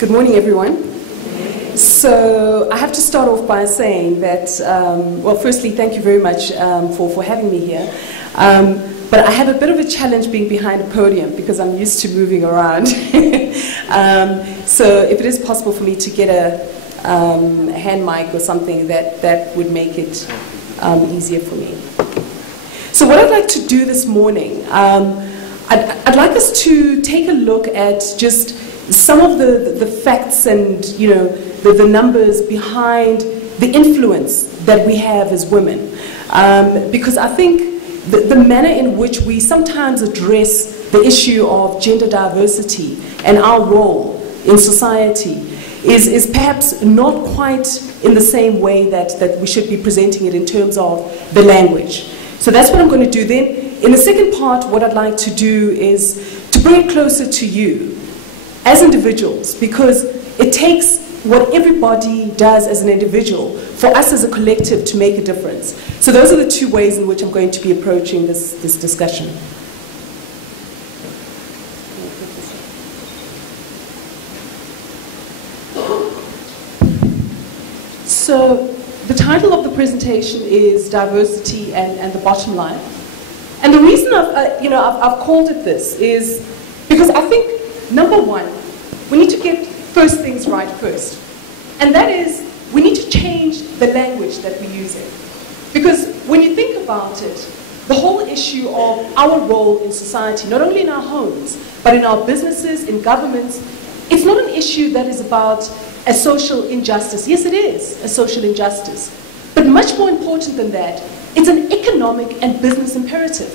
Good morning, everyone. So I have to start off by saying that, well, firstly, thank you very much for having me here. But I have a bit of a challenge being behind a podium because I'm used to moving around. So if it is possible for me to get a hand mic or something, that would make it easier for me. So what I'd like to do this morning, I'd like us to take a look at just some of the facts and the numbers behind the influence that we have as women, because I think the manner in which we sometimes address the issue of gender diversity and our role in society is perhaps not quite in the same way that we should be presenting it in terms of the language. So that's what I'm going to do then. In the second part, what I'd like to do is to bring it closer to you as individuals, because it takes what everybody does as an individual for us as a collective to make a difference. So those are the two ways in which I'm going to be approaching this discussion. So the title of the presentation is Diversity and the Bottom Line. And the reason I've called it this is because I think, number one, we need to get first things right first. And that is, we need to change the language that we're using. Because when you think about it, the whole issue of our role in society, not only in our homes, but in our businesses, in governments, it's not an issue that is about a social injustice. Yes, it is a social injustice. But much more important than that, it's an economic and business imperative.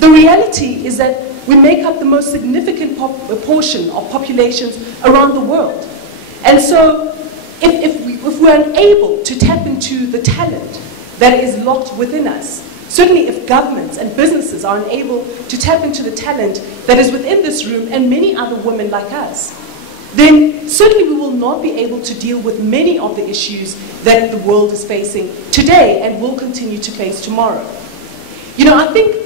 The reality is that we make up the most significant portion of populations around the world. And so if we're unable to tap into the talent that is locked within us, certainly if governments and businesses are unable to tap into the talent that is within this room and many other women like us, then certainly we will not be able to deal with many of the issues that the world is facing today and will continue to face tomorrow. You know, I think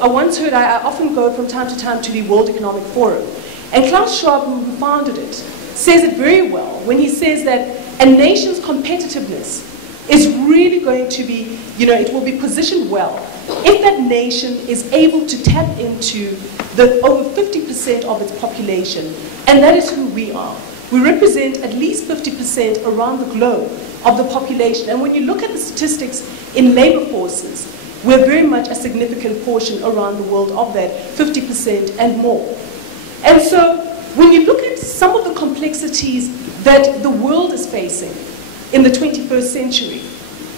I once heard, I often go from time to time to the World Economic Forum, and Klaus Schwab, who founded it, says it very well when he says that a nation's competitiveness is really going to be, it will be positioned well if that nation is able to tap into the over 50% of its population, and that is who we are. We represent at least 50% around the globe of the population, and when you look at the statistics in labor forces, we're very much a significant portion around the world of that, 50% and more. And so when you look at some of the complexities that the world is facing in the 21st century,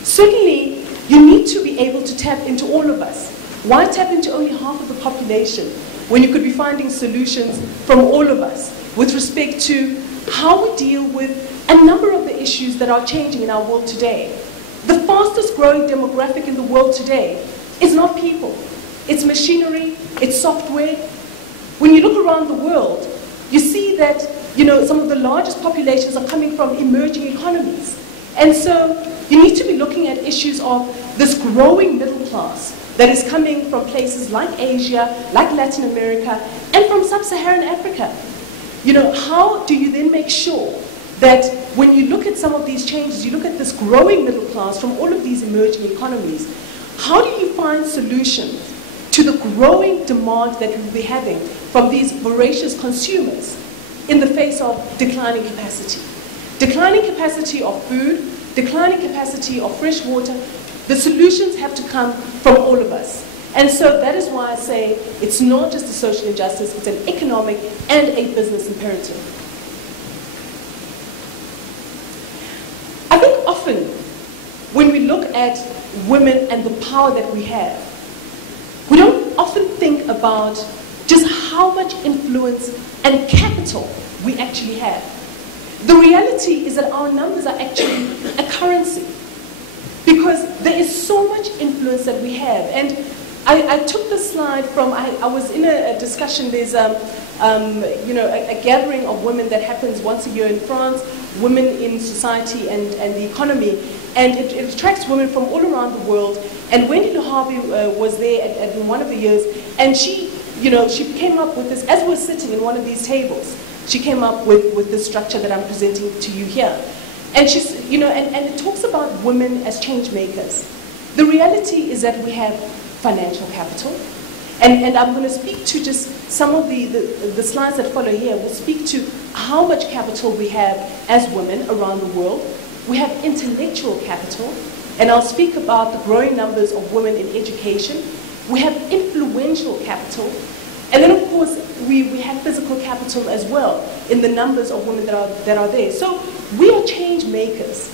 certainly you need to be able to tap into all of us. Why tap into only half of the population when you could be finding solutions from all of us with respect to how we deal with a number of the issues that are changing in our world today? The fastest growing demographic in the world today is not people. It's machinery, it's software. When you look around the world, you see that some of the largest populations are coming from emerging economies. And so you need to be looking at issues of this growing middle class that is coming from places like Asia, like Latin America, and from sub-Saharan Africa. How do you then make sure that when you look at some of these changes, you look at this growing middle class from all of these emerging economies, how do you find solutions to the growing demand that we'll be having from these voracious consumers in the face of declining capacity? Declining capacity of food, declining capacity of fresh water. The solutions have to come from all of us. And so that is why I say it's not just a social injustice, it's an economic and a business imperative. I think often when we look at women and the power that we have, we don't often think about just how much influence and capital we actually have. The reality is that our numbers are actually a currency, because there is so much influence that we have. And I took this slide from, I was in a discussion, there's a gathering of women that happens once a year in France, women in society and the economy, and it attracts women from all around the world. And Wendy Harvey was there in one of the years, and she came up with this, as we were sitting in one of these tables, she came up with the structure that I'm presenting to you here. And she's, you know, and it talks about women as change makers. The reality is that we have financial capital. And I'm going to speak to just some of the slides that follow here. Will speak to how much capital we have as women around the world. We have intellectual capital, and I'll speak about the growing numbers of women in education. We have influential capital, and then of course we have physical capital as well in the numbers of women that are there. So we are change makers,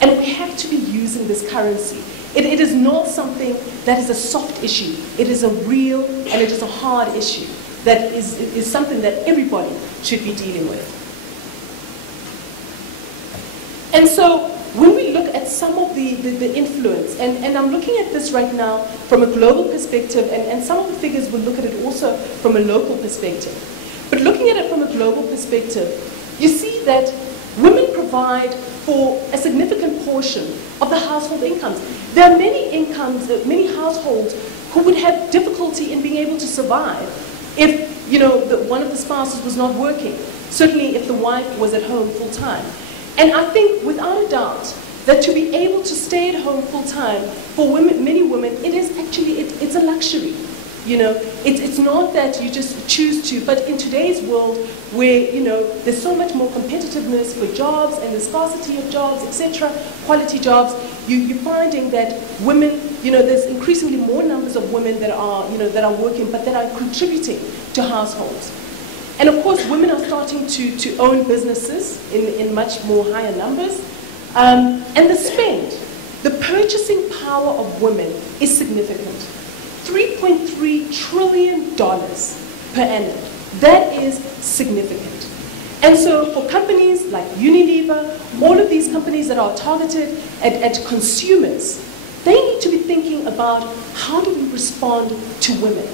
and we have to be using this currency. It is not something that is a soft issue. It is a real and it is a hard issue that is something that everybody should be dealing with. And so when we look at some of the influence, and I'm looking at this right now from a global perspective, and some of the figures will look at it also from a local perspective. But looking at it from a global perspective, you see that women provide for a significant portion of the household incomes. There are many incomes, many households who would have difficulty in being able to survive if, you know, one of the spouses was not working. Certainly if the wife was at home full time. And I think without a doubt that to be able to stay at home full time for women, many women, it is actually, it's a luxury. You know, it's not that you just choose to, but in today's world where, you know, there's so much more competitiveness for jobs and the scarcity of jobs, etc., quality jobs, you're finding that women, you know, there's increasingly more numbers of women that are, you know, that are working, but that are contributing to households. And of course, women are starting to own businesses in much more higher numbers. And the spend, the purchasing power of women is significant. $3.3 trillion per annum. That is significant. And so for companies like Unilever, all of these companies that are targeted at consumers, they need to be thinking about how do we respond to women.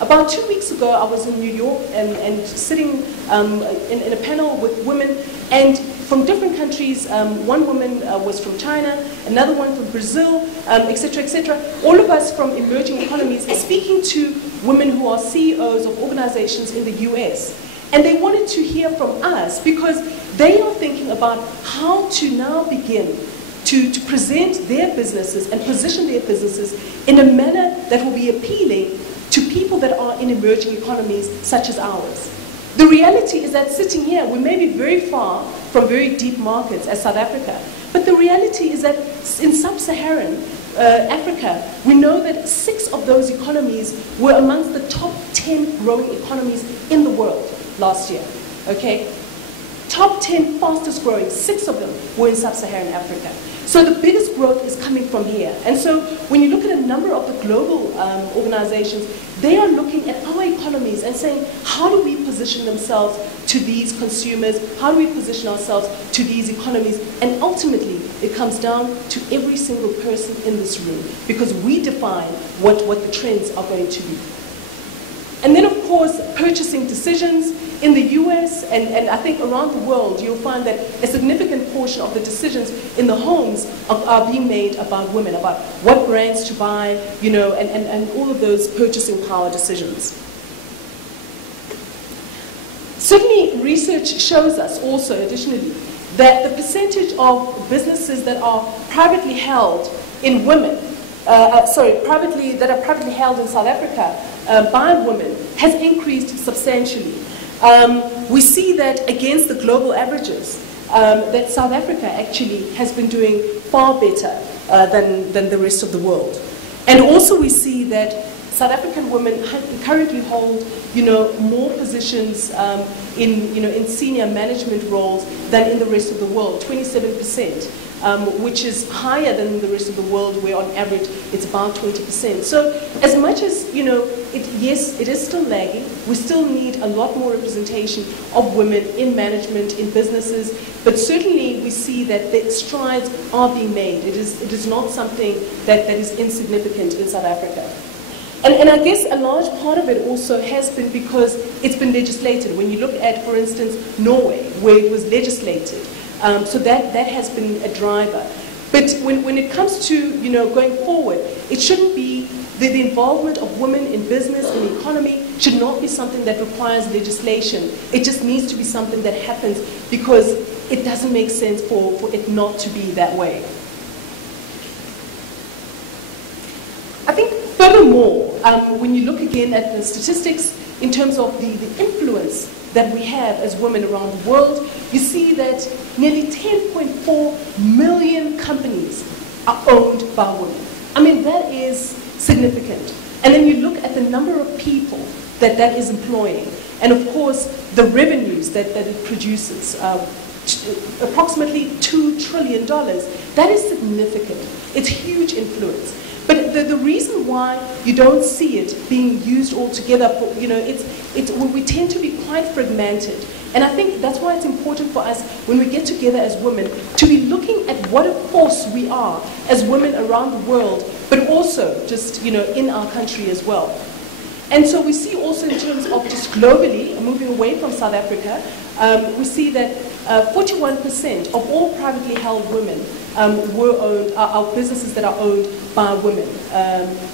About 2 weeks ago, I was in New York and sitting in a panel with women, and from different countries. One woman was from China, another one from Brazil, etc., etc. All of us from emerging economies speaking to women who are CEOs of organizations in the US. And they wanted to hear from us because they are thinking about how to now begin to present their businesses and position their businesses in a manner that will be appealing to people that are in emerging economies such as ours. The reality is that sitting here, we may be very far from very deep markets as South Africa, but the reality is that in sub-Saharan Africa, we know that 6 of those economies were amongst the top 10 growing economies in the world last year, okay? Top 10 fastest growing, 6 of them were in sub-Saharan Africa. So the biggest growth is coming from here. And so when you look at a number of the global organizations, they are looking at our economies and saying, how do we position themselves to these consumers? How do we position ourselves to these economies? And ultimately, it comes down to every single person in this room, because we define what the trends are going to be. And then, of course, purchasing decisions. In the US and I think around the world, you'll find that a significant portion of the decisions in the homes are being made about women, about what brands to buy, you know, and all of those purchasing power decisions. Certainly, research shows us also, additionally, that the percentage of businesses that are privately held in women, that are privately held in South Africa by women has increased substantially. We see that against the global averages, that South Africa actually has been doing far better than the rest of the world. And also we see that South African women currently hold, you know, more positions in senior management roles than in the rest of the world, 27%, which is higher than the rest of the world, where on average it's about 20%. So as much as, you know, yes, it is still lagging, we still need a lot more representation of women in management, in businesses, but certainly we see that the strides are being made. It is not something that is insignificant in South Africa. And I guess a large part of it also has been because it's been legislated. When you look at, for instance, Norway, where it was legislated, so that has been a driver. But when it comes to, you know, going forward, it shouldn't be the involvement of women in business and economy should not be something that requires legislation. It just needs to be something that happens because it doesn't make sense for it not to be that way. I think furthermore, when you look again at the statistics in terms of the influence that we have as women around the world, you see that nearly 10.4 million companies are owned by women. I mean, that is significant. And then you look at the number of people that is employing, and of course, the revenues that it produces, approximately $2 trillion. That is significant. It's huge influence. But the reason why you don't see it being used altogether, we tend to be quite fragmented. And I think that's why it's important for us, when we get together as women, to be looking at what a force we are as women around the world, but also just, in our country as well. And so we see also in terms of just globally, moving away from South Africa, we see that 41% of all privately held women are businesses that are owned by women.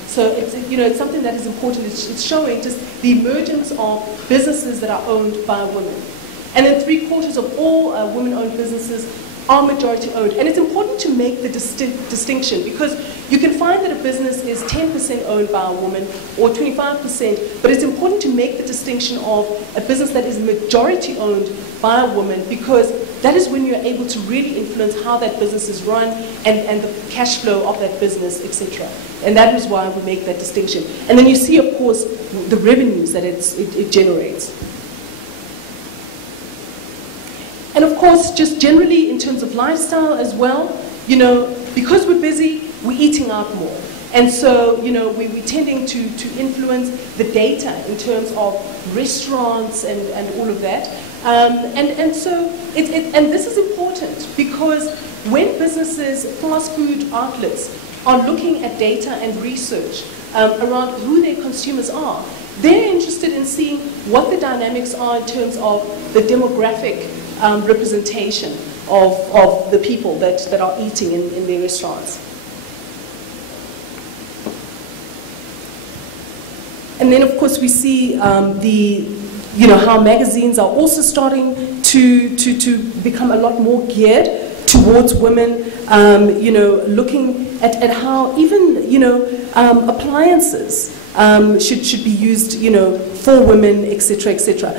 So it's something that is important. It's showing just the emergence of businesses that are owned by women. And then 3/4 of all women-owned businesses are majority-owned. And it's important to make the distinction, because you can find that a business is 10% owned by a woman or 25%, but it's important to make the distinction of a business that is majority-owned by a woman, because that is when you're able to really influence how that business is run and the cash flow of that business, etc. And that is why we make that distinction. And then you see, of course, the revenues that it generates. And of course, just generally in terms of lifestyle as well, because we're busy, we're eating out more. And so, we're tending to influence the data in terms of restaurants and all of that. And so, and this is important, because when businesses, fast food outlets, are looking at data and research around who their consumers are, they're interested in seeing what the dynamics are in terms of the demographic representation of the people that are eating in their restaurants. And then, of course, we see how magazines are also starting to become a lot more geared towards women, looking at how even, appliances should be used, for women, etc., etc.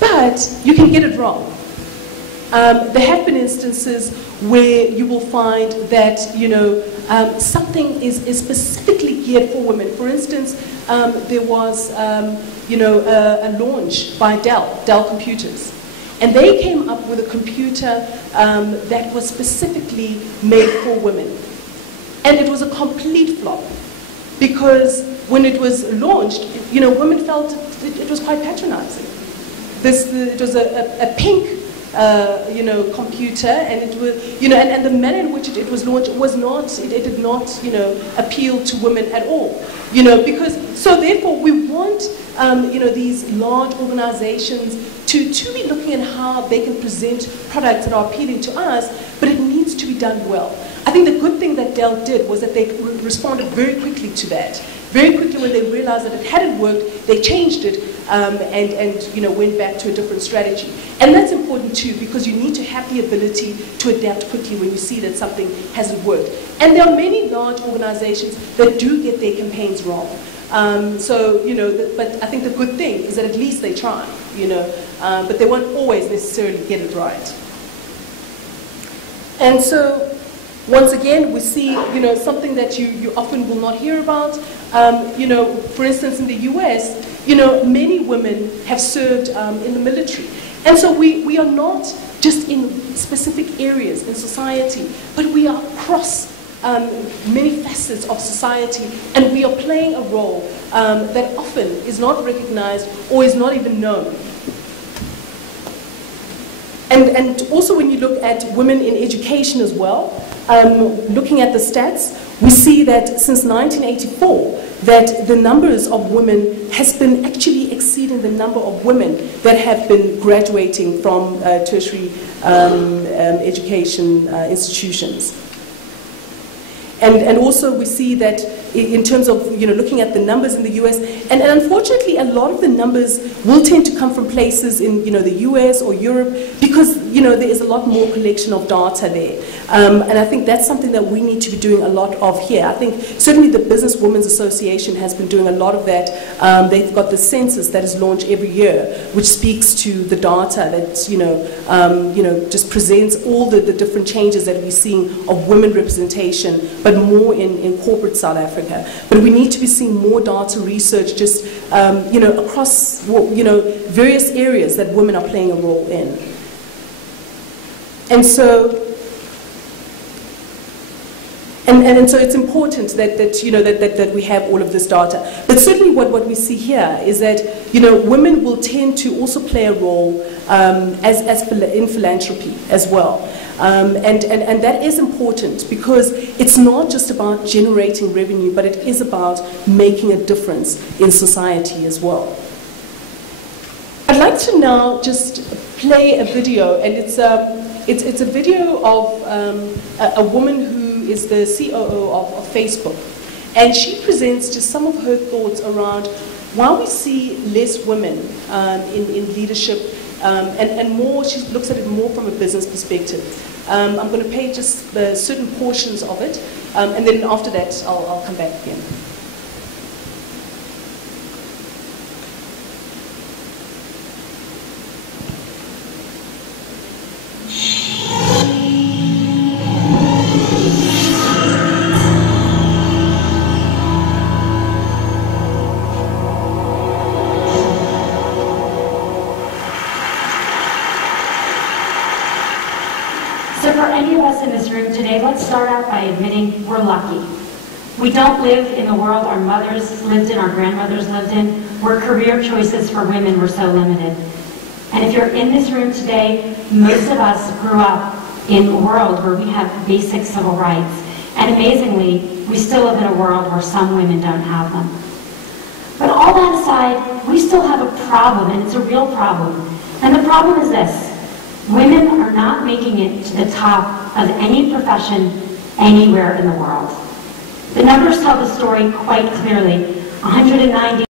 But you can get it wrong. There have been instances where you will find that, something is specifically geared for women. For instance, there was, a launch by Dell Computers. And they came up with a computer that was specifically made for women. And it was a complete flop, because when it was launched, women felt it was quite patronizing. It was a pink, computer, and it was, and the manner in which it was launched was not, it did not, appeal to women at all, because, so therefore we want, these large organizations to be looking at how they can present products that are appealing to us, but it needs to be done well. I think the good thing that Dell did was that they responded very quickly to that. Very quickly, when they realized that it hadn't worked, they changed it and went back to a different strategy. And that's important too, because you need to have the ability to adapt quickly when you see that something hasn't worked. And there are many large organizations that do get their campaigns wrong. But I think the good thing is that at least they try, but they won't always necessarily get it right. And so, once again, we see, something that you often will not hear about. For instance, in the US, many women have served in the military. And so we are not just in specific areas in society, but we are across many facets of society, and we are playing a role that often is not recognized or is not even known. And also when you look at women in education as well, looking at the stats, we see that since 1984, that the numbers of women has been actually exceeding the number of women that have been graduating from tertiary education institutions. And also we see that in terms of, you know, looking at the numbers in the US, and unfortunately a lot of the numbers will tend to come from places in, you know, the US or Europe, because, you know, there is a lot more collection of data there. And I think that's something that we need to be doing a lot of here. I think certainly the Business Women's Association has been doing a lot of that. They've got the census that is launched every year, which speaks to the data that, you know, just presents all the different changes that we're seeing of women representation, but more in corporate South Africa. But we need to be seeing more data research just, you know, across, you know, various areas that women are playing a role in. And so, and so it's important that you know, that we have all of this data. But certainly what we see here is that, you know, women will tend to also play a role in philanthropy as well. And that is important, because it's not just about generating revenue, but it is about making a difference in society as well. I'd like to now just play a video, and it's a video of a woman who is the COO of Facebook, and she presents just some of her thoughts around why we see less women in leadership, and more, she looks at it more from a business perspective. I'm going to play just certain portions of it, and then after that I'll come back again. So for any of us in this room today, let's start out by admitting we're lucky. We don't live in the world our mothers lived in, our grandmothers lived in, where career choices for women were so limited. And if you're in this room today, most of us grew up in a world where we have basic civil rights. And amazingly, we still live in a world where some women don't have them. But all that aside, we still have a problem, and it's a real problem. And the problem is this: women are not making it to the top of any profession anywhere in the world. The numbers tell the story quite clearly. 190